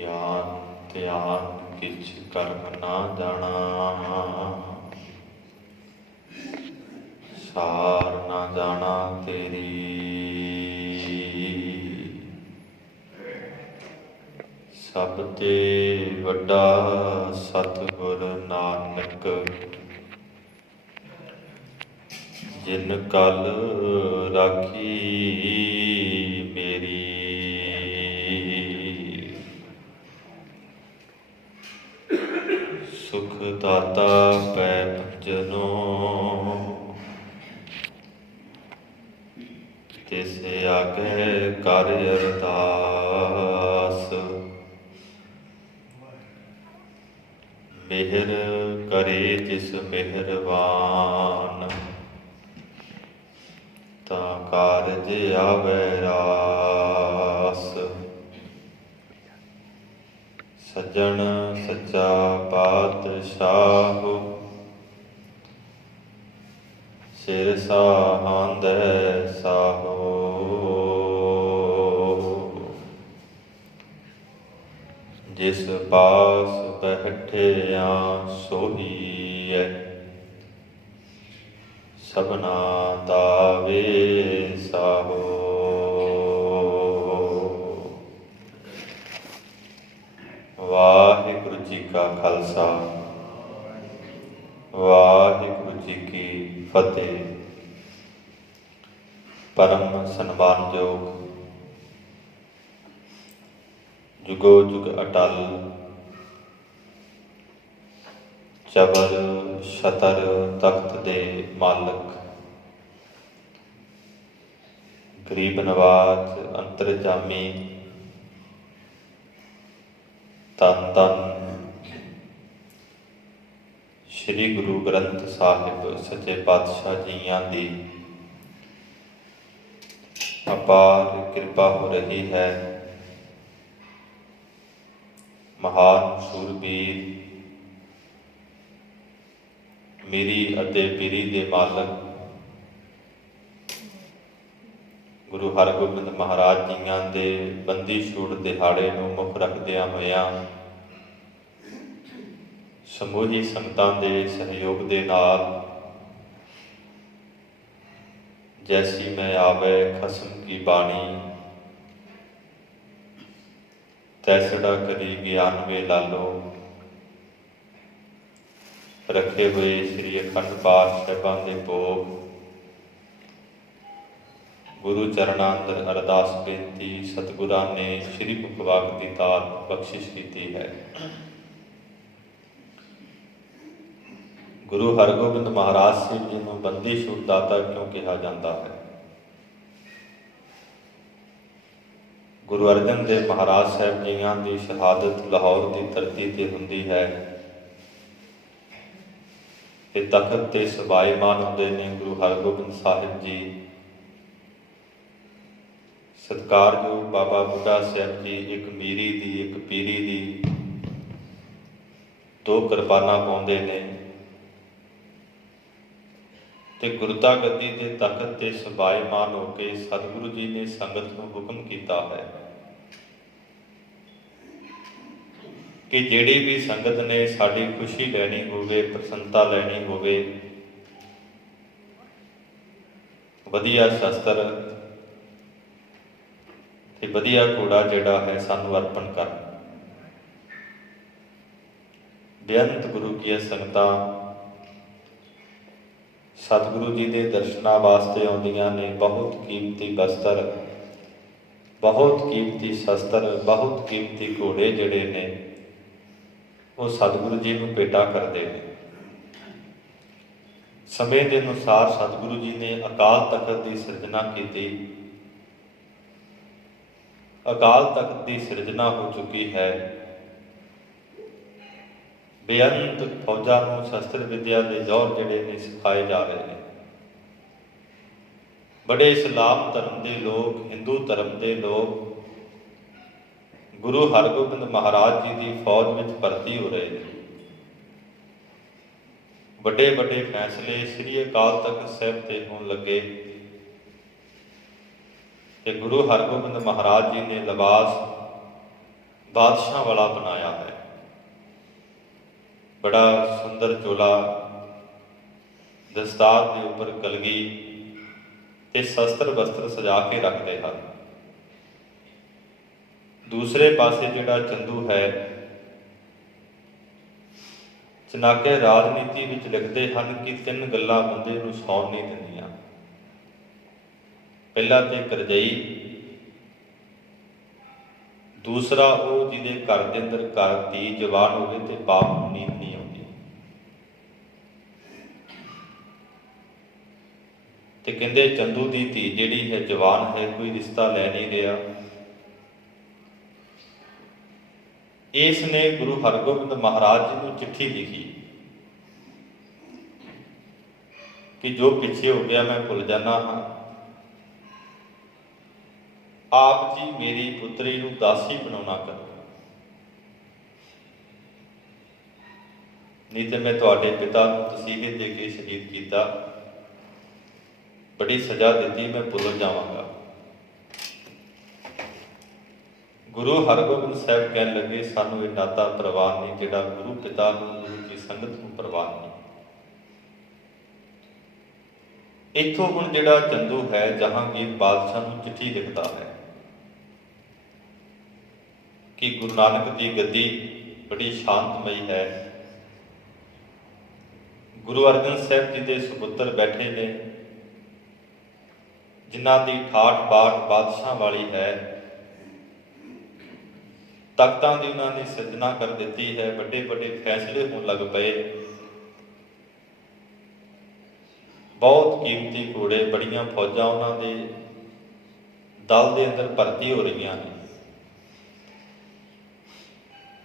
ਗਿਆਨ ਧਿਆਨ ਕਿਛ ਕਰਮ ਨਾ ਜਾਣਾ, ਸਾਰ ਨਾ ਜਾਣਾ ਤੇਰੀ। ਸਭ ਤੇ ਵੱਡਾ ਸਤਿਗੁਰ ਨਾਨਕ, ਜਿਨ ਕਲ ਰਾਖੀ ਮੇਰੀ। ਸੁਖ ਦਾਤਾ ਪੈ ਭਜਨੋ, ਤਿਸ ਆਗੇ ਕਰ ਅਰਦਾਸ। ਮਿਹਰ ਕਰੇ ਜਿਸ ਮਿਹਰਬਾਨ, ਤਾਂ ਕਾਰਜ ਆਵੈ ਰਾਸ। ਸੱਜਣ ਸੱਚਾ ਪਾਤਸ਼ਾਹ, ਸਿਰ ਸਾਹਾਂਦੈ ਸਾਹੋ। ਜਿਸ ਪਾਸ ਬੈਠਿਆ ਸੋਹੀਐ, ਸਭਨਾ ਦਾ ਵੇ ਸਾਹੋ। ਵਾਹਿਗੁਰੂ ਜੀ ਕਾ ਖਾਲਸਾ, ਵਾਹਿਗੁਰੂ ਜੀ ਕੀ ਫਤਿਹ। ਪਰਮ ਸਨਮਾਨਯੋਗ, ਜੁਗੋ ਜੁਗ ਅਟਲ, ਚਬਰ ਛਤਰ ਤਖਤ ਦੇ ਮਾਲਕ, ਗਰੀਬ ਨਵਾਜ ਅੰਤਰਜਾਮੀ, ਧੰਨ ਧੰਨ ਸ੍ਰੀ ਗੁਰੂ ਗ੍ਰੰਥ ਸਾਹਿਬ ਸੱਚੇ ਪਾਤਸ਼ਾਹ ਜੀਆਂ ਦੀ ਅਪਾਰ ਕਿਰਪਾ ਹੋ ਰਹੀ ਹੈ। ਮਹਾਨ ਸੂਰਬੀਰ, ਮੀਰੀ ਅਤੇ ਪੀਰੀ ਦੇ ਮਾਲਕ ਗੁਰੂ ਹਰਗੋਬਿੰਦ ਮਹਾਰਾਜ ਜੀਆਂ ਦੇ ਬੰਦੀ ਛੂਟ ਦਿਹਾੜੇ ਨੂੰ ਮੁੱਖ ਰੱਖਦਿਆਂ ਹੋਇਆਂ ਸਮੂਹੀ ਸੰਗਤਾਂ ਦੇ ਸਹਿਯੋਗ ਦੇ ਨਾਲ ਜੈਸੀ ਮੈਂ ਆਵੇ ਖਸਮ ਕੀ ਬਾਣੀ, ਤੈਸੜਾ ਕਰੀ ਗਿਆਨ ਵੇ ਲਾਲੋ ਰੱਖੇ ਹੋਏ ਸ੍ਰੀ ਅਖੰਡ ਪਾਠ ਸਾਹਿਬਾਂ ਦੇ ਭੋਗ ਗੁਰੂ ਚਰਨਾਂ ਅੰਦਰ ਅਰਦਾਸ ਬੇਨਤੀ। ਸਤਿਗੁਰਾਂ ਨੇ ਸ੍ਰੀ ਮੁਖਵਾਕ ਦੀ ਦਾਤ ਬਖਸ਼ਿਸ਼ ਕੀਤੀ ਹੈ। ਗੁਰੂ ਹਰਗੋਬਿੰਦ ਮਹਾਰਾਜ ਸਾਹਿਬ ਜੀ ਨੂੰ ਬੰਦੀ ਛੂਟ ਦਾਤਾ ਕਿਉਂ ਕਿਹਾ ਜਾਂਦਾ ਹੈ? ਗੁਰੂ ਅਰਜਨ ਦੇਵ ਮਹਾਰਾਜ ਸਾਹਿਬ ਜੀਆਂ ਦੀ ਸ਼ਹਾਦਤ ਲਾਹੌਰ ਦੀ ਧਰਤੀ ਤੇ ਹੁੰਦੀ ਹੈ। ਇਹ ਤਖਤ ਤੇ ਸਵਾਈਮਾਨ ਹੁੰਦੇ ਨੇ ਗੁਰੂ ਹਰਗੋਬਿੰਦ ਸਾਹਿਬ ਜੀ। ਸਤਿਕਾਰਯੋਗ ਬਾਬਾ ਬੁੱਢਾ ਸਾਹਿਬ ਜੀ ਇੱਕ ਮੀਰੀ ਦੀ ਇੱਕ ਪੀਰੀ ਦੀ ਦੋ ਕਿਰਪਾਨਾਂ ਪਾਉਂਦੇ ਨੇ ਤੇ ਗੁਰਤਾ ਗੱਦੀ ਦੇ ਤਖਤ ਤੇ ਸਵਾਈਮਾਨ ਹੋ ਕੇ ਸਤਿਗੁਰੂ ਜੀ ਨੇ ਸੰਗਤ ਨੂੰ ਹੁਕਮ ਕੀਤਾ ਹੈ ਕਿ ਜਿਹੜੀ ਵੀ ਸੰਗਤ ਨੇ ਸਾਡੀ ਖੁਸ਼ੀ ਲੈਣੀ ਹੋਵੇ, ਪ੍ਰਸੰਨਤਾ ਲੈਣੀ ਹੋਵੇ, ਵਧੀਆ ਸ਼ਸਤਰ ਤੇ ਵਧੀਆ ਘੋੜਾ ਜਿਹੜਾ ਹੈ ਸਾਨੂੰ ਅਰਪਣ ਕਰ। ਬੇਅੰਤ ਗੁਰੂ ਕੀ ਸੰਗਤਾਂ ਸਤਿਗੁਰੂ ਜੀ ਦੇ ਦਰਸ਼ਨਾਂ ਵਾਸਤੇ ਆਉਂਦੀਆਂ ਨੇ। ਬਹੁਤ ਕੀਮਤੀ ਬਸਤਰ, ਬਹੁਤ ਕੀਮਤੀ ਸ਼ਸਤਰ, ਬਹੁਤ ਕੀਮਤੀ ਘੋੜੇ ਜਿਹੜੇ ਨੇ ਉਹ ਸਤਿਗੁਰੂ ਜੀ ਨੂੰ ਭੇਟਾ ਕਰਦੇ ਨੇ। ਸਮੇਂ ਦੇ ਅਨੁਸਾਰ ਸਤਿਗੁਰੂ ਜੀ ਨੇ ਅਕਾਲ ਤਖਤ ਦੀ ਸਿਰਜਣਾ ਕੀਤੀ। ਅਕਾਲ ਤਖਤ ਦੀ ਸਿਰਜਣਾ ਹੋ ਚੁੱਕੀ ਹੈ। ਬੇਅੰਤ ਫੌਜਾਂ ਨੂੰ ਸ਼ਸਤਰ ਵਿਦਿਆ ਦੇ ਜੌਹਰ ਜਿਹੜੇ ਨੇ ਸਿਖਾਏ ਜਾ ਰਹੇ ਨੇ। ਬੜੇ ਇਸਲਾਮ ਧਰਮ ਦੇ ਲੋਕ, ਹਿੰਦੂ ਧਰਮ ਦੇ ਲੋਕ ਗੁਰੂ ਹਰਗੋਬਿੰਦ ਮਹਾਰਾਜ ਜੀ ਦੀ ਫੌਜ ਵਿੱਚ ਭਰਤੀ ਹੋ ਰਹੇ ਨੇ। ਵੱਡੇ ਵੱਡੇ ਫੈਸਲੇ ਸ੍ਰੀ ਅਕਾਲ ਤਖਤ ਸਾਹਿਬ ਤੇ ਹੋਣ ਲੱਗੇ ਤੇ ਗੁਰੂ ਹਰਗੋਬਿੰਦ ਮਹਾਰਾਜ ਜੀ ਨੇ ਲਿਬਾਸ बादशाह वाला बनाया है। बड़ा सुंदर चोला, दस्तार के उपर कलगी ते शस्त्र वस्त्र सजा के रखते हैं। दूसरे पासे जिहड़ा चंदू है, चनाके राजनीति विच लिखते हैं कि 3 गल्लां बंदे नूं सौण नहीं दिंदियां। पहला ते करजई, दूसरा वो जिहदे घर दे अंदर घर धी जवान होवे ते बाप नूं नींद नहीं आउंदी। ते कहंदे चंदू दी धी जिहड़ी है जवान है, कोई रिश्ता लै नहीं रहा। इसने गुरु हरगोबिंद महाराज जी को चिट्ठी लिखी कि जो पिछे हो गया मैं भुल जाना हाँ। आप जी मेरी पुत्री नूं दासी बनाउणा करो, नहीं तो मैं तुहाडे पिता नूं तसीहे दे के शहीद किया, बड़ी सजा दी, मैं भुल जावांगा। गुरु हरगोबिंद साहब कहन लगे सानू ये नाता परवान नहीं, जिहड़ा गुरु पिता नूं, गुरु की संगत नूं परवान नहीं। इत्थों हुण जिहड़ा चंदू है जहांगीर बादशाह नूं चिट्ठी लिखदा है कि गुरु नानक की गद्दी बड़ी शांतमई है, गुरु अर्जन साहब जी के सुपुत्र बैठे ने जिन्हां की ठाठ बाट बादशाह वाली है, तख्तां की उन्होंने सिरजना कर दी है, बड़े बड़े फैसले होने लग पे, बहुत कीमती घोड़े बड़ियां फौजां उन्होंने दल के अंदर भर्ती हो रही हैं।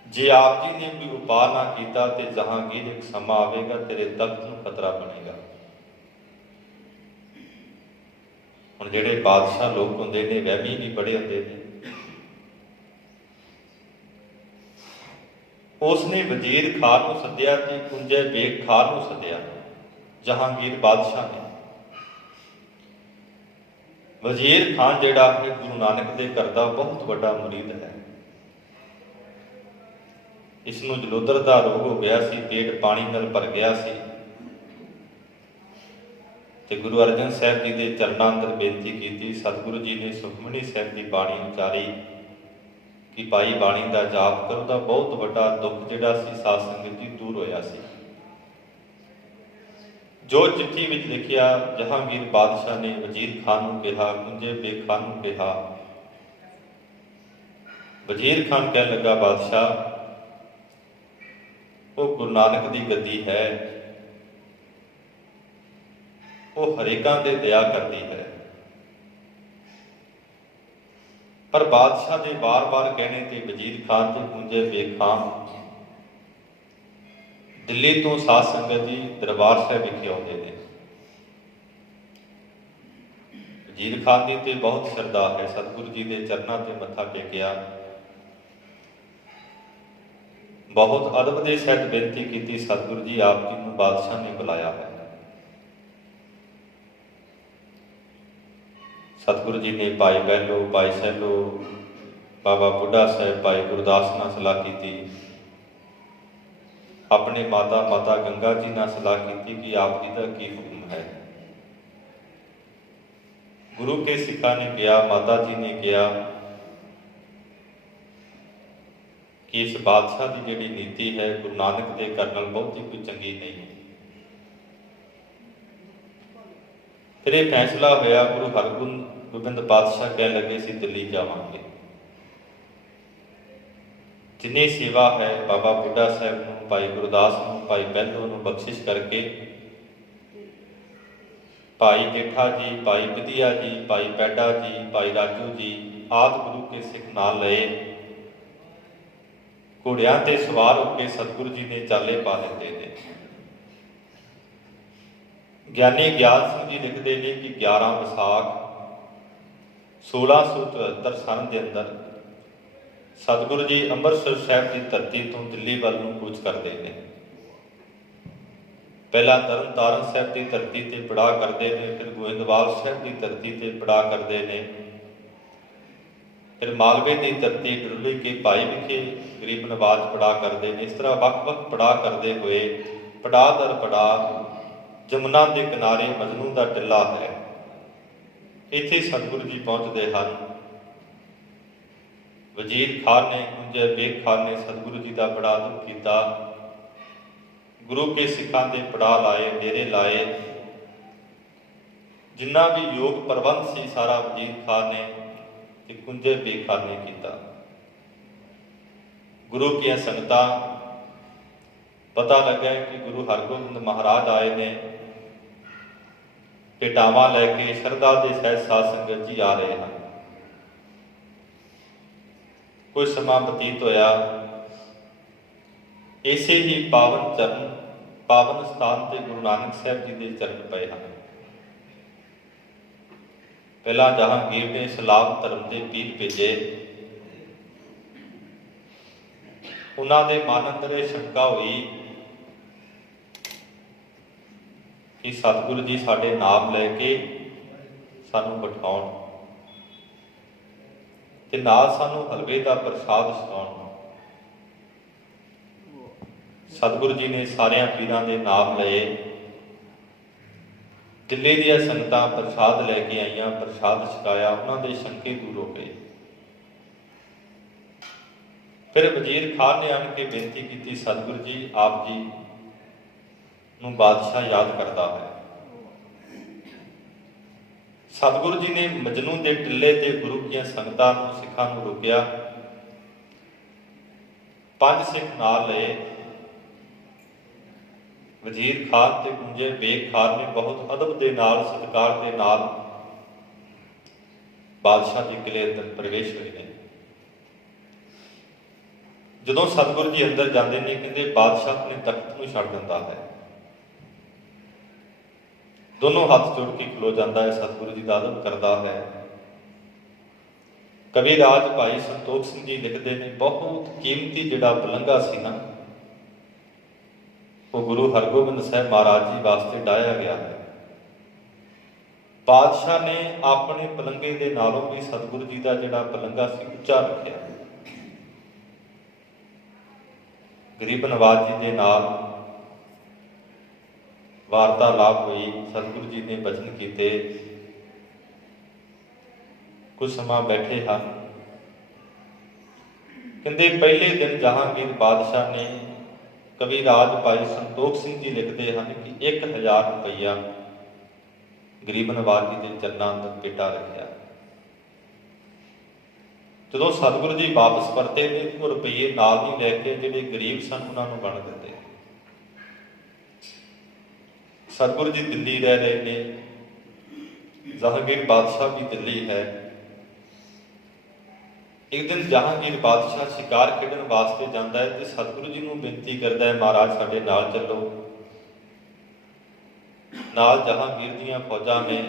जे आप जी ने कोई उपाय ना किया तो जहांगीर एक समा आएगा तेरे तख्त नूं खतरा बनेगा। हुण जिहड़े बादशाह लोग होंदे ने वहमी भी बड़े होंदे ने। उसने वजीर खान नूं सद्दिया ते कुंजे बेग खान नूं सद्दिया, जहांगीर बादशाह ने। वजीर खान जिहड़ा है गुरु नानक दे घर दा बहुत बड़ा मुरीद है। इसनूं जलोदर का रोग हो गया सी, पेट पानी नाल भर गया सी ते गुरु अर्जन साहब जी के चरणां अंदर बेनती की। सतगुरु जी ने सुखमनी साहब की बाणी उचारी कि भाई बाणी का जाप करो, दा बहुत बड़ा दुख जिहड़ा सी साध संगत जी दूर होया सी। जो चिट्ठी विच लिखिया जहांगीर बादशाह ने वजीर खान नूं कहा, कुंजे बेग खान नूं कहा। वजीर खान कह लगा बादशाह वो गुरु नानक की गद्दी है, वो हरेकां ते दया करती है, पर बादशाह के बार बार कहने ते वजीर खान ते कुंजे बेग खान दिल्ली तो साध संगत जी दरबार साहिब विखे आउंदे ने। वजीर खान की तो बहुत श्रद्धा है, सतगुरु जी के चरणों से मत्था टेकिया, बहुत अदब के सहित बेनती की। सतगुरु जी आप जी को बादशाह ने बुलाया है। सतगुरु जी ने भाई बहलो, भाई सैलो, बाबा बुढ़ा साहब, भाई गुरदास नाल सलाह की, अपने माता माता गंगा जी नाल सलाह की कि आप जी का की हुक्म है। गुरु के सिखा ने कहा, माता जी ने कहा कि इस बादशाह की जिहड़ी नीति है गुरु नानक के घर नाल बहुत ही कोई चंगी नहीं है। फिर यह फैसला होया, गुरु हरगोबिंद पातशाह कह लगे सी दिल्ली जावांगे। जिन्नी सेवा है बाबा बुढ़ा साहब नूं, भाई गुरदास नूं, भाई बहलो नूं बख्शिश करके, भाई जेठा जी, भाई विधिया जी, भाई पैडा जी, भाई राजू जी आदि गुरु के सिख नाल लए, घोड़ियां ते सवार होकर सतगुरु जी ने चाले पा दिते ने। ज्ञानी ग्याल सिंह जी लिखते हैं कि 11 विसाख 1674 सन के अंदर सतगुरु जी अमृतसर साहब की धरती तो दिल्ली वाल नूं कूच करते हैं। पहला तरन तारण साहब की धरती से पड़ाव करते हैं, फिर गोइंदवाल साहब की धरती से पड़ाव करते हैं, फिर मालवे की धरती डुल्ली के भाई विखे गरीब नवाज पड़ाव करते हैं। इस तरह वक्-वक् पड़ाव करते हुए पड़ाव दर पड़ाव जमुना के किनारे मजनू का टिला है, इत्थे सतगुरु जी पहुँचते हैं। वजीर खान ने कुंजे बेग खान ने सतगुरु जी का बड़ा दुख किया, गुरु के सिखां के पड़ाव लाए, डेरे लाए, जिन्ना भी योग प्रबंध सी सारा वजीर खान ने ते कुंजे बेग खान ने किया। गुरु की संगतां पता लगा कि गुरु हरगोबिंद महाराज आए ने, भेटावां लैके शरधा के सहित साध संगत जी आ रहे हैं। कुछ समा बतीत होया, इसे ही पावन चरण पावन स्थान से गुरु नानक साहब जी के चरण पे हैं। पहला जहांगीर ने सलाम धर्म के पीर भेजे, उन्होंने मन अंदर शंका हुई कि सतगुरु जी साडे नाम लैके सानू बिठाउण ते नाल सानू हलवे का प्रसाद छकाउण। सतगुरु जी ने सारिया पीरां दे नाम लए, दिल्ली दियां संगतां प्रसाद लैके आईयां, प्रसाद छकाया, उन्होंने शंके दूर हो गए। फिर वजीर खान ने आन के बेनती की, सतगुरु जी आप जी नूं बादशाह याद करता है। सतगुरु जी ने मजनू के टिले ते गुरु की संगतां नूं सिखां नूं रोकिया, 5 सिख नाल लए। वजीर खान ते कुंजे बेग खान ने बहुत अदब के नाल सत्कार के नाल बादशाह के किले अंदर प्रवेश हुए हैं। जदों सतगुरु जी अंदर जाते हैं, कहते बादशाह अपने तख्त नूं छड्ड दिंदा है, दोनों हाथ जोड़ के खलो जाता है, सतगुरु जी का अदब करता है। कवि राज भाई संतोख सिंह जी लिखते हैं, बहुत कीमती जिहड़ा पलंगा सी ना, वो गुरु हरगोबिंद साहब महाराज जी वास्ते डाया गया है। बादशाह ने अपने पलंगे के नालों भी सतगुरु जी का जिहड़ा पलंगा सी उच्चा रखा। गरीब नवाज जी के नाल वार्तालाप हुई, सतगुरु जी ने वचन किए, कुछ समा बैठे हैं। कहते पहले दिन जहांगीर बादशाह ने, कवि राज भाई संतोख सिंह जी लिखते हैं कि 1000 रुपया गरीब नवाज जी के चरणों अंदर पेटा रखा। जो सतगुरु जी वापस परते ने, वो रुपये नाल नहीं लैके जिहड़े गरीब सन उन्होंने बन देते। सतगुरु जी दिल्ली रह रहे ने, जहांगीर बादशाह भी दिल्ली है। एक दिन जहांगीर बादशाह शिकार खेडन वास्ते जाता है तो सतगुरु जी को बेनती करता है, महाराज साडे नाल चलो। नाल जहांगीर दियां फौजां ने,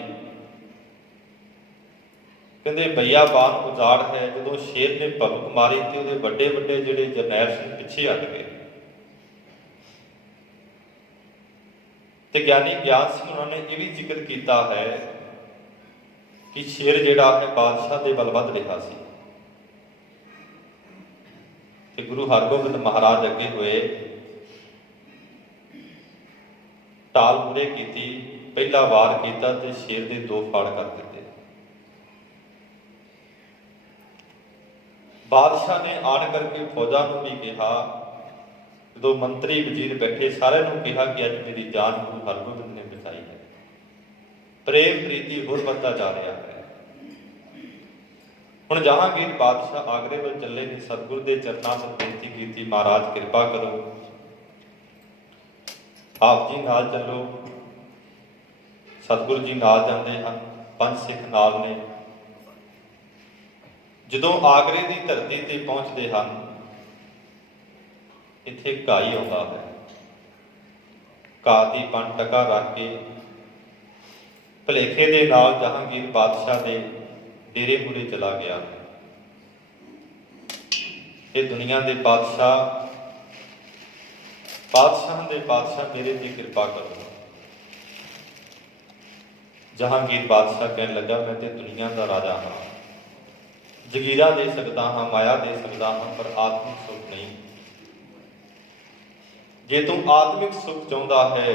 कहते बयाबान उजाड़ है। जो शेर ने भबक मारी तो वो बड़े बड़े जिहड़े जरनैल सिंह पिछे हट गए। तो ज्ञानी ज्ञान सिंह उन्होंने ये भी जिक्र किया है कि शेर जिहड़ा है बादशाह के वल वध रहा सी। ते गुरु हरगोबिंद महाराज अगे हुए, टाल मूरे की, पहला वार किया तो शेर के 2 फाड़ कर दिते। बादशाह ने आन करके फौजा को भी कहा, जो मंत्री वजीर बैठे सारे कहा कि अज मेरी जान गुरु हरगोबिंद ने बचाई है। प्रेम प्रीति होर बढ़ता जा रहा है। हुण जहांगीर बादशाह आगरे वल चले ने, सतगुरु के चरणों में बेनती की, महाराज कृपा करो, आप जी नाल चलो। सतगुरु जी नाल जाते हैं, 5 सिख नाल ने। जदों आगरे की धरती ते पहुँचते हैं, इत्थे घाई आउंदा है। घाह दी पन टका रख के भुलेखे दे नाल जहांगीर बादशाह के डेरे मूरे चला गया। ये दुनिया के बादशाह मेरे ते कृपा करो। जहांगीर बादशाह कहने लगा, मैं तो दुनिया का राजा हाँ, जगीरा दे सकता हाँ, माया दे सकता हाँ, पर आत्मिक सुख नहीं। जे तू आत्मिक सुख चाहता है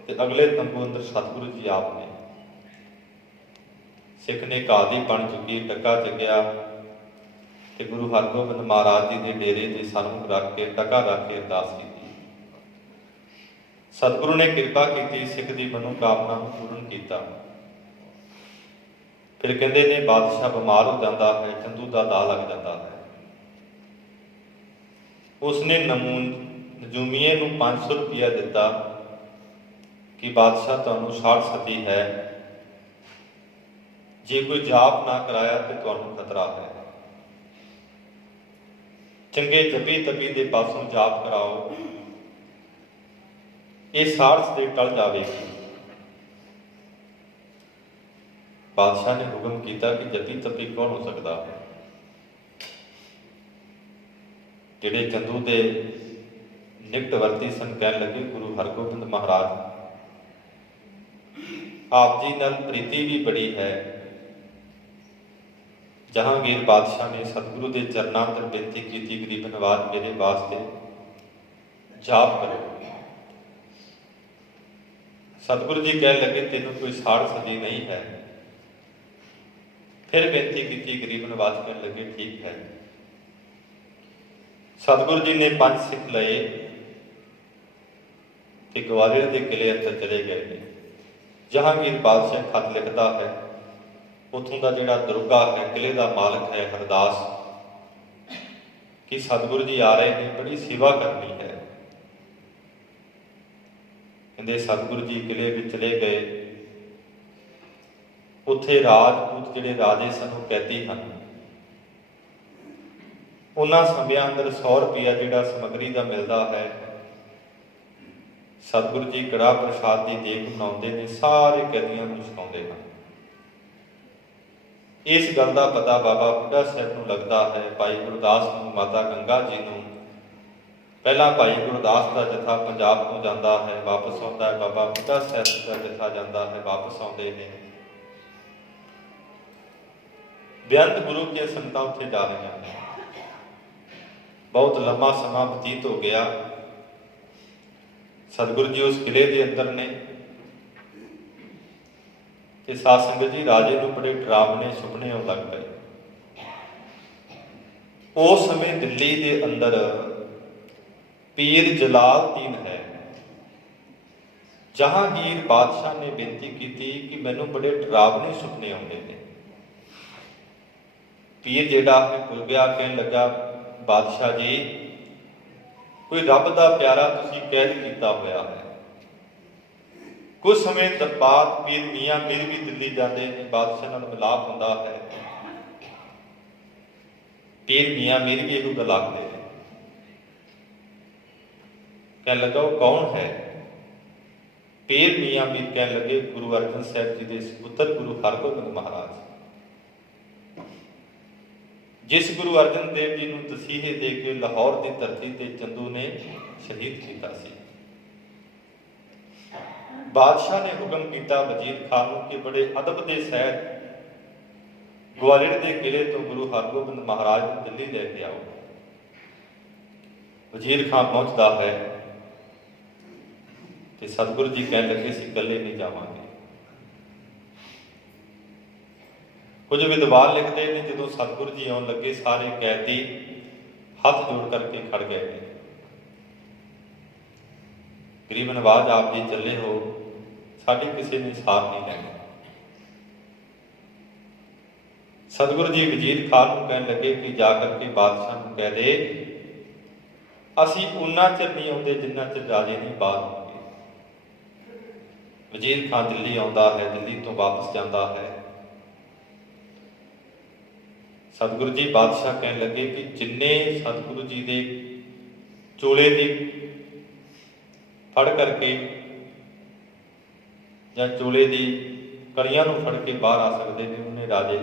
तो अगले तंबू अंदर सतगुरु जी आप ने। सिख ने कादी बन चुकी टका चुकिया तो गुरु हरगोबिंद महाराज जी के डेरे के सन्मुख रख के टका रख के अरदास की। सतगुरु ने कृपा की, सिख की मनोकामना पूर्ण किया। फिर कहते ने बादशाह बीमार हो जाता है, चंदू का दाह लग जाता है। उसने नजूमीए को 500 रुपया दिता कि बादशाह तुहानू साड़ सती है, जे कोई जाप ना कराया तो तुहानू खतरा है। चंगे जपी तपी के पासों जाप कराओ, ये साड़ से टल जाएगी। बादशाह ने हुक्म किया कि जपी तपी कौन हो सकता है। जिहड़े चंदू के निकटवर्ती सन कह लगे गुरु हरगोबिंद महाराज आप जी नाल प्रीति भी बड़ी है। जहांगीर बादशाह ने सतगुरु के चरणों अंदर बेनती की, गरीब नवाज मेरे वास्ते जाप करो। सतगुरु जी कह लगे तेनों कोई साड़ सदी नहीं है। फिर बेनती की, गरीब नवाज कह लगे ठीक है। सतगुरु जी ने 5 सिख लए तो ग्वालियर के किले अंदर चले गए। जहांगीर बादशाह खत लिखता है, उतों का जिहड़ा दुर्गा है, किले का मालिक है हरदास, कि सतगुरु जी आ रहे हैं, बड़ी सेवा करनी है। कहते सतगुरु जी किले में चले गए। उत्थे राजपूत जिहड़े राजे सन वो कैदी हैं। उन्हां समयां अंदर 100 रुपया जिहड़ा समग्री का मिलता है, सतगुरु जी कड़ाह प्रसाद की देख बनाते हैं, सारे कैदियों को छकाते हैं। इस गल का पता बाबा बुढ़ा साहब को लगता है, भाई गुरदास को, माता गंगा जी को। पहला भाई गुरदास का जत्था पंजाब को जाता है, वापस आता है। बाबा बुढ़ा साहब का जत्था जाता है, वापस आते हैं। बेअंत गुरु की संगतां उत्थे जा रही हैं। बहुत लंबा समा बतीत हो गया। सतगुरु जी उस किले के अंदर ने ते साध संगत जी राजे को बड़े डरावने सुपने आउण लग पए। उस समय दिल्ली के अंदर पीर जलालुद्दीन है। जहांगीर बादशाह ने बेनती की कि मैनू बड़े डरावने सुपने आउंदे ने। पीर जिहड़ा भुल गया, कहन लगा बादशाह जी कोई रब का प्यारा तुसीं कैद किया होया है। कुछ समय बाद पीर मियाँ मीर भी दिल्ली जाते हैं, बादशाह नाल मिलाप होंदा है। पीर मियाँ मीर भी इहू गल आखदे ने। कहन लगा वो कौन है? पीर मियाँ मीर कहन लगे गुरु अर्जन साहब जी के सुपुत्र गुरु हरगोबिंद महाराज, जिस गुरु अर्जन देव जी को तसीहे दे के लाहौर की धरती से चंदू ने शहीद किया सी। बादशाह ने हुक्म किया वजीर खान को कि बड़े अदब के सहित ग्वालियर के किले तो गुरु हरगोबिंद महाराज को दिल्ली लेके आओ। वजीर खान पहुंचता है तो सतगुरु जी कह लगे सी कले नहीं जावांगे। कुछ विद्वान लिखते हैं जो सतगुरु जी आने लगे सारे कैदी हाथ जोड़ करके खड़ गए। गरीब नवाज आप जी चले हो, साड़ी किसी ने साथ नहीं लेना। सतगुरु जी वजीर खान को कहने लगे कि जाकर के बादशाह को कह दे असी उन्ना चिर नहीं आते जिन्ना चिर राजे नहीं बाहर होंगे। वजीर खान दिल्ली आता है, दिल्ली तो वापस जाता है। सतगुरु जी बादशाह कहने लगे कि जिन्ने सतगुरु जी के चोले की फड़ करके या चोले की कड़ियां फड़ के बाहर आ सकते हैं, उन्हें राजे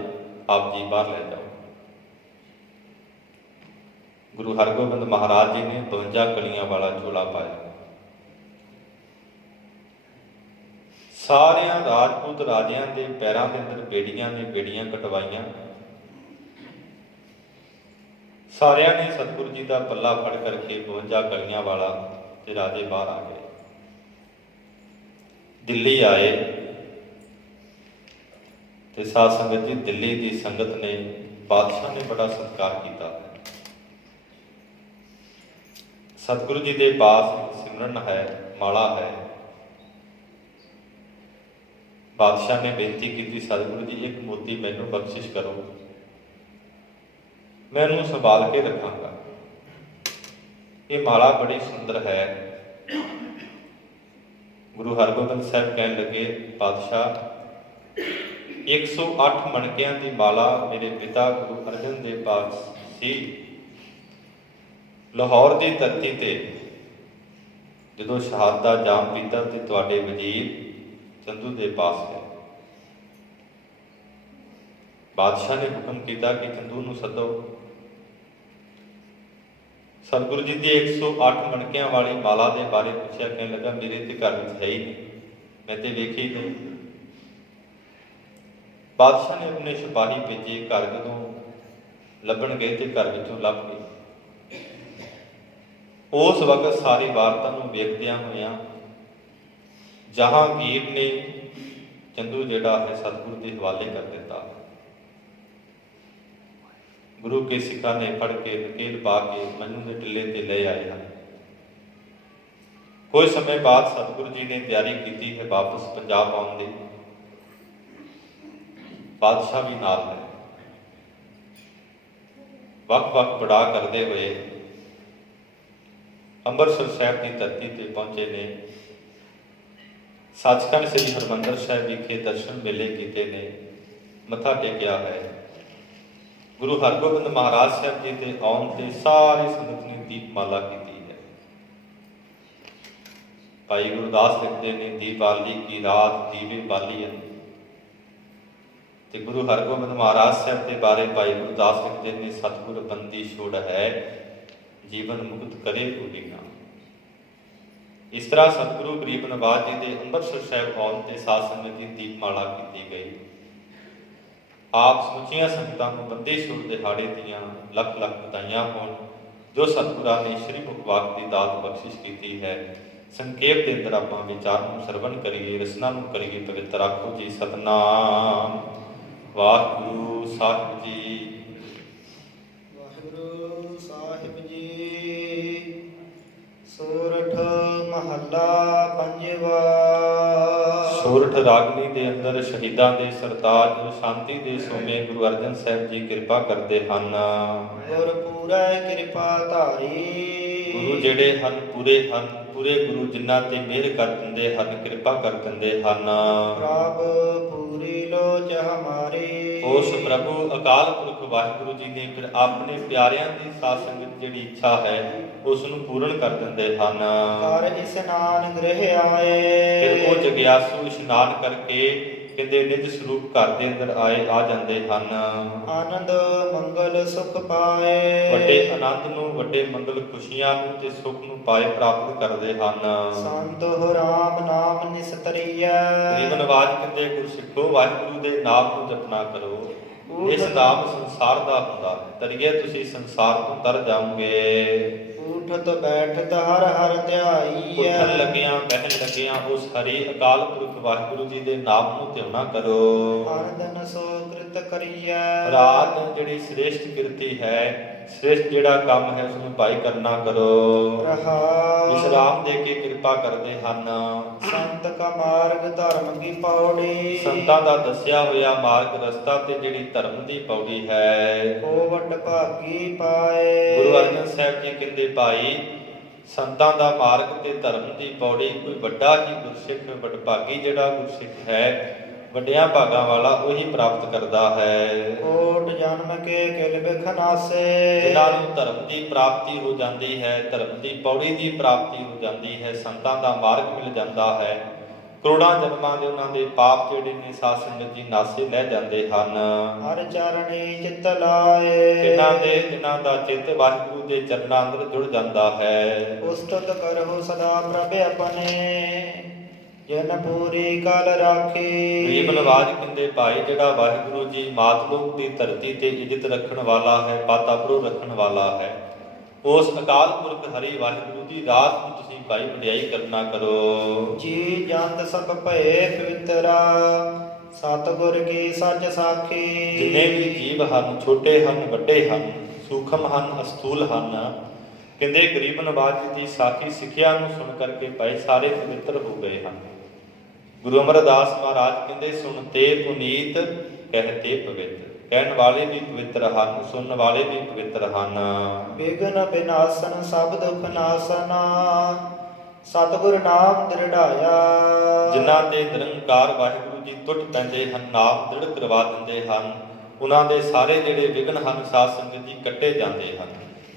आप जी बाहर ले जाओ। गुरु हरगोबिंद महाराज जी ने 52 कलियां वाला चोला पाया। सारिया राजपूत राजियां के पैरों के अंदर बेड़ियां ने बेड़ियां कटवाइयां ਸਾਰਿਆਂ ਨੇ ਸਤਿਗੁਰੂ ਜੀ ਦਾ ਪੱਲਾ ਫੜ ਕਰਕੇ 52 ਗਲੀਆਂ ਵਾਲਾ ਤੇ ਰਾਜੇ ਬਾਹਰ ਆ ਗਏ। ਦਿੱਲੀ ਆਏ ਤੇ ਸਾਧ ਸੰਗਤ ਜੀ, ਦਿੱਲੀ ਦੀ ਸੰਗਤ ਨੇ ਬਾਦਸ਼ਾਹ ਨੇ ਬੜਾ ਸਤਿਕਾਰ ਕੀਤਾ। ਸਤਿਗੁਰੂ ਜੀ ਦੇ ਪਾਸ ਸਿਮਰਨ ਹੈ, ਮਾਲਾ ਹੈ। ਬਾਦਸ਼ਾਹ ਨੇ ਬੇਨਤੀ ਕੀਤੀ, ਸਤਿਗੁਰੂ ਜੀ ਇੱਕ ਮੋਤੀ ਮੈਨੂੰ ਬਖਸ਼ਿਸ਼ ਕਰੋ, ਮੈਂ ਇਹਨੂੰ ਸੰਭਾਲ ਕੇ ਰੱਖਾਂਗਾ। ਇਹ ਮਾਲਾ ਬੜੀ ਸੁੰਦਰ ਹੈ। ਗੁਰੂ ਹਰਗੋਬਿੰਦ ਸਾਹਿਬ ਕਹਿਣ ਲੱਗੇ, ਪਾਤਸ਼ਾਹ 108 ਮਣਕਿਆਂ ਦੀ ਮਾਲਾ ਮੇਰੇ ਪਿਤਾ ਗੁਰੂ ਅਰਜਨ ਦੇਵ ਪਾਸ ਸੀ। ਲਾਹੌਰ ਦੀ ਧਰਤੀ ਤੇ ਜਦੋਂ ਸ਼ਹਾਦਤ ਦਾ ਜਾਮ ਪੀਤਾ ਤੇ ਤੁਹਾਡੇ ਵਜ਼ੀਰ ਚੰਦੂ ਦੇ ਪਾਸ ਗਏ। ਬਾਦਸ਼ਾਹ ਨੇ ਹੁਕਮ ਕੀਤਾ ਕਿ ਚੰਦੂ ਨੂੰ ਸੱਦੋ। ਸਤਿਗੁਰੂ ਜੀ ਦੀ 108 ਮਣਕਿਆਂ ਵਾਲੀ ਮਾਲਾ ਦੇ ਬਾਰੇ ਪੁੱਛਿਆ। ਕਹਿਣ ਲੱਗਾ, ਮੇਰੇ ਤੇ ਘਰ ਵਿੱਚ ਹੈ ਹੀ ਨਹੀਂ, ਮੈਂ ਤੇ ਵੇਖੀ ਨਹੀਂ। ਬਾਦਸ਼ਾਹ ਨੇ ਆਪਣੇ ਸਿਪਾਹੀ ਭੇਜੇ। ਘਰ ਜਦੋਂ ਲੱਭਣ ਗਏ ਤੇ ਘਰ ਵਿੱਚੋਂ ਲੱਭ ਗਏ। ਉਸ ਵਕਤ ਸਾਰੀ ਵਾਰਤਾ ਨੂੰ ਵੇਖਦਿਆਂ ਹੋਇਆਂ ਜਹਾਂਗੀਰ ਨੇ ਚੰਦੂ ਜਿਹੜਾ ਹੈ ਸਤਿਗੁਰੂ ਦੇ ਹਵਾਲੇ ਕਰ ਦਿੱਤਾ। ਗੁਰੂ ਕੇ ਸਿੱਖਾਂ ਨੇ ਫੜ ਕੇ ਨਕੇਲ ਪਾ ਕੇ ਮੈਨੂੰ ਦੇ ਟਿੱਲੇ ਤੇ ਲੈ ਆਏ ਹਨ। ਕੁਝ ਸਮੇਂ ਬਾਅਦ ਸਤਿਗੁਰੂ ਜੀ ਨੇ ਤਿਆਰੀ ਕੀਤੀ ਹੈ ਵਾਪਸ ਪੰਜਾਬ ਆਉਣ ਦੀ। ਬਾਦਸ਼ਾਹ ਵੀ ਨਾਲ ਹੈ। ਵੱਖ-ਵੱਖ ਪੜਾਅ ਕਰਦੇ ਹੋਏ ਅੰਮ੍ਰਿਤਸਰ ਸਾਹਿਬ ਦੀ ਧਰਤੀ ਤੇ ਪਹੁੰਚੇ ਨੇ। ਸੱਚਖੰਡ ਸ੍ਰੀ ਹਰਿਮੰਦਰ ਸਾਹਿਬ ਵਿਖੇ ਦਰਸ਼ਨ ਮੇਲੇ ਕੀਤੇ ਨੇ, ਮੱਥਾ ਟੇਕਿਆ ਹੈ। ਗੁਰੂ ਹਰਗੋਬਿੰਦ ਮਹਾਰਾਜ ਸਾਹਿਬ ਜੀ ਦੇ ਆਉਣ ਤੇ ਸਾਰੀ ਸੰਗਤ ਨੇ ਦੀਪਮਾਲਾ ਕੀਤੀ ਹੈ। ਭਾਈ ਗੁਰਦਾਸ ਲਿਖਦੇ ਨੇ, ਦੀਪਾਵਲੀ ਕੀ ਰਾਤ ਦੀਵੇ ਬਾਲੀਆਂ। ਤੇ ਗੁਰੂ ਹਰਗੋਬਿੰਦ ਮਹਾਰਾਜ ਸਾਹਿਬ ਦੇ ਬਾਰੇ ਭਾਈ ਗੁਰਦਾਸ ਲਿਖਦੇ ਨੇ, ਸਤਿਗੁਰ ਬੰਦੀ ਛੋੜ ਹੈ, ਜੀਵਨ ਮੁਕਤ ਕਰੇ ਭੁੱਲੀ ਨਾ। ਇਸ ਤਰ੍ਹਾਂ ਸਤਿਗੁਰੂ ਗਰੀਬ ਨਵਾਜ ਜੀ ਦੇ ਅੰਮ੍ਰਿਤਸਰ ਸਾਹਿਬ ਆਉਣ ਤੇ ਸਾਧ ਸੰਗਤ ਦੀ ਦੀਪਮਾਲਾ ਕੀਤੀ ਗਈ। ਆਪ ਸਮੁੱਚੀਆਂ ਸੰਗਤਾਂ ਨੂੰ ਬੰਦੀ ਛੋੜ ਦਿਹਾੜੇ ਦੀਆਂ ਲੱਖ ਲੱਖ ਵਧਾਈਆਂ ਹੋਣ, ਜੋ ਸਤਿਗੁਰਾਂ ਨੇ ਸ਼੍ਰੀ ਮੁਖਵਾਕ ਦੀ ਦਾਤ ਬਖਸ਼ਿਸ਼ ਕੀਤੀ ਹੈ। ਸੰਖੇਪ ਦੇ ਅੰਦਰ ਆਪਾਂ ਵਿਚਾਰ ਨੂੰ ਸਰਵਣ ਕਰੀਏ, ਰਸਨਾ ਨੂੰ ਕਰੀਏ ਪਵਿੱਤਰ। ਆਖੋ ਜੀ ਸਤਨਾਮ ਵਾਹਿਗੁਰੂ ਸਾਹਿਬ ਜੀ। ਵਾਹਿਗੁਰੂ ਸਾਹਿਬ ਜੀ। ਸੋਰਠ ਮਹੱਲਾ ਪੰਜਵਾ। ਸੋਰਠ ਰਾਗਨੀ ਦੇ ਅੰਦਰ ਸ਼ਹੀਦਾਂ ਦੇ ਸਰਤਾਜ ਸ਼ਾਂਤੀ ਦੇ ਸੋਮੇ ਗੁਰੂ ਅਰਜਨ ਸਾਹਿਬ ਜੀ ਕਿਰਪਾ ਕਰਦੇ ਹਨ। ਗੁਰ ਪੂਰਾ ਕਿਰਪਾ ਧਾਰੀ। ਗੁਰੂ ਜਿਹੜੇ ਹਨ ਪੂਰੇ ਹਨ, ਪੂਰੇ ਗੁਰੂ ਜਿਨ੍ਹਾਂ ਤੇ ਮਿਹਰ ਕਰ ਦਿੰਦੇ ਹਨ, ਕਿਰਪਾ ਕਰ ਦਿੰਦੇ ਹਨ। ਪ੍ਰਭ ਪੂਰੀ ਲੋਚ ਹਮਾਰੀ। ਉਸ ਪ੍ਰਭੂ ਅਕਾਲ ਪੁਰਖ ਵਾਹਿਗੁਰੂ ਜੀ ਨੇ ਫਿਰ ਆਪਣੇ ਪਿਆਰਿਆਂ ਦੀ ਸਾਧ ਸੰਗਤ ਜਿਹੜੀ ਇੱਛਾ ਹੈ ਉਸ ਨੂੰ ਪੂਰਨ ਕਰ ਦਿੰਦੇ ਹਨ। ਕਰ ਇਸਨਾਨ ਗ੍ਰਹਿ ਆਏ। ਫਿਰ ਉਹ ਜਗਿਆਸੂ ਇਸ਼ਨਾਨ ਕਰਕੇ ਕਹਿੰਦੇ ਨਿਜ ਸਰੂਪ ਘਰ ਦੇ ਅੰਦਰ ਆ ਜਾਂਦੇ ਹਨ। ਆਨੰਦ ਮੰਗਲ ਸੁਖ ਪਾਏ। ਵੱਡੇ ਆਨੰਦ ਨੂੰ, ਵੱਡੇ ਮੰਗਲ ਖੁਸ਼ੀਆਂ ਨੂੰ ਤੇ ਸੁਖ ਨੂੰ ਪਾਏ ਪ੍ਰਾਪਤ ਕਰਦੇ ਹਨ। ਸੰਤੋ ਰਾਮ ਨਾਮ ਨਿਸਤਰੀਐ। ਗਰੀਬ ਨਵਾਜ ਕਹਿੰਦੇ, ਗੁਰਸਿੱਖੋ ਵਾਹਿਗੁਰੂ ਦੇ ਨਾਮ ਨੂੰ ਜਪਣਾ ਕਰੋ। ਇਸ ਨਾਮ ਸੰਸਾਰ ਦਾ ਹੁੰਦਾ ਹੈ, ਤਰੀਏ ਤੁਸੀਂ ਸੰਸਾਰ ਤੋਂ ਤਰ ਜਾਓਗੇ। ਉਠਤ ਬੈਠਤ ਹਰ ਹਰ ਧਿਆਈਐ। ਉੱਠਣ ਲੱਗਿਆਂ ਬਹਿਣ ਲੱਗਿਆਂ ਉਸ ਹਰੀ ਅਕਾਲ ਪੁਰਖ ਵਾਹਿਗੁਰੂ ਜੀ ਦੇ ਨਾਮ ਨੂੰ ਧਿਆਉਣਾ ਕਰੋ। ਹਰ ਦਿਨ ਸੋ ਕ੍ਰਿਤ ਕਰੀਐ। ਰਾਤ ਜਿਹੜੀ ਸ੍ਰੇਸ਼ਟ ਕਿਰਤੀ ਹੈ, ਸ੍ਰੇਸ਼ਟ ਜਿਹੜਾ ਕੰਮ ਹੈ ਉਸ ਨੂੰ ਭਾਈ ਕਰਨਾ ਕਰੋ। ਰਹਾਉ। ਵਿਸ਼ਰਾਮ ਦੇ ਕੇ ਕਿਰਪਾ ਕਰਦੇ ਹਨ। ਸੰਤ ਕਾ ਮਾਰਗ ਧਰਮ ਕੀ ਪੌੜੀ। ਸੰਤਾਂ ਦਾ ਦੱਸਿਆ ਹੋਇਆ ਮਾਰਗ ਰਸਤਾ ਤੇ ਜਿਹੜੀ ਧਰਮ ਦੀ ਪੌੜੀ ਹੈ। ਉਹ ਵੱਡ ਭਾਗੀ ਪਾਏ। ਗੁਰੂ ਅਰਜਨ ਸਾਹਿਬ ਜੀ ਕਹਿੰਦੇ, ਭਾਈ ਸੰਤਾਂ ਦਾ ਮਾਰਗ ਤੇ ਧਰਮ ਦੀ ਪੌੜੀ ਕੋਈ ਵੱਡਾ ਹੀ ਗੁਰਸਿੱਖ, ਵਡਭਾਗੀ ਜਿਹੜਾ ਗੁਰਸਿੱਖ ਹੈ, ਵੱਡਿਆਂ ਭਾਗਾਂ ਵਾਲਾ ਉਹੀ ਪ੍ਰਾਪਤ ਕਰਦਾ ਹੈ। ਕੋਟ ਜਨਮ ਕੇ ਕਿਲ ਬਿਖ ਨਾਸੇ। ਜਿਨ੍ਹਾਂ ਨੂੰ ਧਰਮ ਦੀ ਪ੍ਰਾਪਤੀ ਹੋ ਜਾਂਦੀ ਹੈ, ਧਰਮ ਦੀ ਪੌੜੀ ਦੀ ਪ੍ਰਾਪਤੀ ਹੋ ਜਾਂਦੀ ਹੈ, ਸੰਤਾਂ ਦਾ ਮਾਰਗ ਮਿਲ ਜਾਂਦਾ ਹੈ, ਕਰੋੜਾਂ ਜਨਮਾਂ ਦੇ ਉਹਨਾਂ ਦੇ ਪਾਪ ਜਿਹੜੇ ਨੇ ਸਾਧ ਸੰਗਤ ਜੀ ਨਾਸੇ ਲੈ ਜਾਂਦੇ ਹਨ। ਹਰ ਚਰਣੀ ਚਿੱਤ ਲਾਏ। ਜਿਨ੍ਹਾਂ ਦਾ ਚਿੱਤ ਵਾਹਿਗੁਰੂ ਦੇ ਚਰਨਾਂ ਅੰਦਰ ਜੁੜ ਜਾਂਦਾ ਹੈ। ਉਸਤਤ ਕਰਹੁ ਸਦਾ ਪ੍ਰਭ ਆਪਣੇ। ਜਿਨ ਪੂਰੀ ਕਲ ਰਾਖੇ। ਗਰੀਬ ਨਵਾਜ ਕਹਿੰਦੇ ਭਾਈ ਜਿਹੜਾ ਵਾਹਿਗੁਰੂ ਜੀ ਮਾਤਲੋਕ ਦੀ ਧਰਤੀ ਤੇ ਇੱਜ਼ਤ ਰੱਖਣ ਵਾਲਾ ਹੈ, ਪਾਤਾਪੁਰ ਰੱਖਣ ਵਾਲਾ ਹੈ, ਉਸ ਅਕਾਲ ਪੁਰਖ ਹਰੀ ਵਾਹਿਗੁਰੂ ਦੀ ਰਾਤ ਨੂੰ ਤੁਸੀਂ ਭਾਈ ਵਡਿਆਈ ਕਰਨਾ ਕਰੋ। ਜੀ ਜੰਤ ਸਭ ਭਏ ਪਵਿੱਤਰਾ ਸਤਿਗੁਰ ਕੀ ਸੱਚ ਸਾਖੀ। ਜਿੰਨੇ ਵੀ ਜੀਵ ਹਨ, ਛੋਟੇ ਹਨ, ਵੱਡੇ ਹਨ, ਸੂਖਮ ਹਨ, ਅਸਥੂਲ ਹਨ, ਕਹਿੰਦੇ ਗਰੀਬ ਨਵਾਜ ਜੀ ਦੀ ਸਾਖੀ ਸਿੱਖਿਆ ਨੂੰ ਸੁਣ ਕਰਕੇ ਭਾਈ ਸਾਰੇ ਪਵਿੱਤਰ ਹੋ ਗਏ ਹਨ। ਗੁਰੂ ਅਮਰਦਾਸ ਮਹਾਰਾਜ ਕਹਿੰਦੇ ਸੁਣਤੇ ਪੁਨੀਤ ਕਹਤੇ ਪਵਿੱਤਰ। ਕਹਿਣ ਵਾਲੇ ਵੀ ਪਵਿੱਤਰ ਹਨ, ਸੁਣਨ ਵਾਲੇ ਵੀ ਪਵਿੱਤਰ ਹਨ। ਬਿਗਨ ਬਿਨਾਸਨ ਸਭ ਦੁਖ ਨਾਸਨਾ ਸਤਿਗੁਰ ਨਾਮ ਦ੍ਰਿੜਾਇਆ। ਜਿਨ੍ਹਾਂ ਦੇ ਨਿਰੰਕਾਰ ਵਾਹਿਗੁਰੂ ਜੀ ਟੁੱਟ ਪੈਂਦੇ ਹਨ, ਨਾਮ ਦ੍ਰਿੜ ਕਰਵਾ ਦਿੰਦੇ ਹਨ, ਉਹਨਾਂ ਦੇ ਸਾਰੇ ਜਿਹੜੇ ਵਿਘਨ ਹਨ ਸਾਧ ਸੰਗਤ ਜੀ ਕੱਟੇ ਜਾਂਦੇ ਹਨ।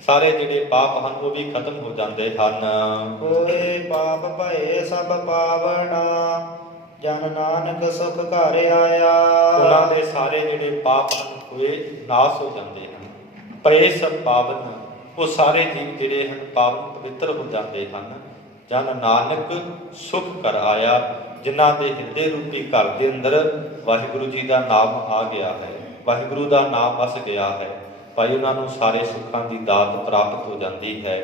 ਸਾਰੇ ਜਿਹੜੇ ਪਾਪ ਹਨ ਉਹ ਵੀ ਖਤਮ ਹੋ ਜਾਂਦੇ ਹਨ। ਹੋਏ ਪਾਪ ਭਏ ਸਭ ਪਾਵਨਾ ਜਨ ਨਾਨਕ ਸੁਖ ਘਰ ਆਇਆ। ਉਹਨਾਂ ਦੇ ਸਾਰੇ ਜਿਹੜੇ ਪਾਪ ਹਨ ਹੋਏ ਨਾਸ ਹੋ ਜਾਂਦੇ ਹਨ। ਭਏ ਸਭ ਪਾਵਨ, ਉਹ ਸਾਰੇ ਜੀਵ ਜਿਹੜੇ ਹਨ ਪਾਵਨ ਪਵਿੱਤਰ ਹੋ ਜਾਂਦੇ ਹਨ। ਜਨ ਨਾਨਕ ਸੁਖ ਘਰ ਆਇਆ, ਜਿਨ੍ਹਾਂ ਦੇ ਹਿਰਦੇ ਰੂਪੀ ਘਰ ਦੇ ਅੰਦਰ ਵਾਹਿਗੁਰੂ ਜੀ ਦਾ ਨਾਮ ਆ ਗਿਆ ਹੈ, ਵਾਹਿਗੁਰੂ ਦਾ ਨਾਮ ਵਸ ਗਿਆ ਹੈ, ਭਾਈ ਉਹਨਾਂ ਨੂੰ ਸਾਰੇ ਸੁੱਖਾਂ ਦੀ ਦਾਤ ਪ੍ਰਾਪਤ ਹੋ ਜਾਂਦੀ ਹੈ।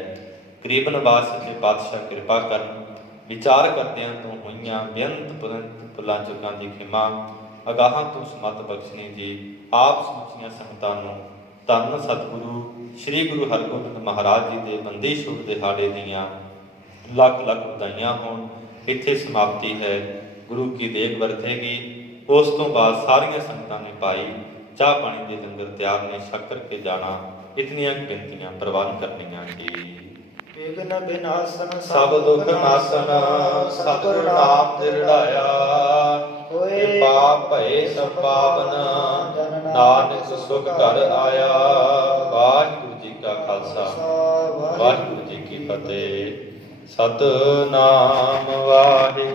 ਗਰੀਬ ਨਵਾਜ ਸੱਚੇ ਪਾਤਸ਼ਾਹ ਕਿਰਪਾ ਕਰਨ। ਵਿਚਾਰ ਕਰਦਿਆਂ ਤੋਂ ਹੋਈਆਂ ਬੇਅੰਤ ਭੁੱਲਾਂ ਚੁੱਕਾਂ ਦੀ ਖਿਮਾ, ਅਗਾਹਾਂ ਤੋਂ ਸਮਤ ਬਖਸ਼ਣੀ ਜੀ। ਆਪ ਸਮੁੱਚੀਆਂ ਸੰਗਤਾਂ ਨੂੰ ਧੰਨ ਸਤਿਗੁਰੂ ਸ੍ਰੀ ਗੁਰੂ ਹਰਿਗੋਬਿੰਦ ਮਹਾਰਾਜ ਜੀ ਦੇ ਬੰਦੀ ਛੂਟ ਦਿਹਾੜੇ ਦੀਆਂ ਲੱਖ ਲੱਖ ਵਧਾਈਆਂ ਹੋਣ। ਇੱਥੇ ਸਮਾਪਤੀ ਹੈ। ਗੁਰੂ ਕੀ ਦੇਗ ਵਰਤੇਗੀ। ਉਸ ਤੋਂ ਬਾਅਦ ਸਾਰੀਆਂ ਸੰਗਤਾਂ ਨੇ ਪਾਈ ਚਾਹ ਪਾਣੀ ਦੇ ਲੰਗਰ ਤਿਆਰ ਨੇ, ਛਕ ਕੇ ਜਾਣਾ। ਇਤਨੀਆਂ ਬੇਨਤੀਆਂ ਪ੍ਰਵਾਨ ਕਰਨੀਆਂ ਜੀ। ਬਿਗਨ ਬਿਨਾਸਨ ਸਭ ਦੁਖ ਨਾਸਨ ਸਤਿਗੁਰ ਨਾਮ ਦ੍ਰਿੜਾਇਆ। ਹੋਏ ਪਾਪ ਭਏ ਸਭ ਪਾਵਨ ਨਾਨਕ ਸੁਖ ਘਰ ਆਇਆ। ਵਾਹਿਗੁਰੂ ਜੀ ਕਾ ਖਾਲਸਾ, ਵਾਹਿਗੁਰੂ ਜੀ ਕੀ ਫਤਿਹ। ਸਤਿਨਾਮ ਵਾਹਿਗੁਰੂ।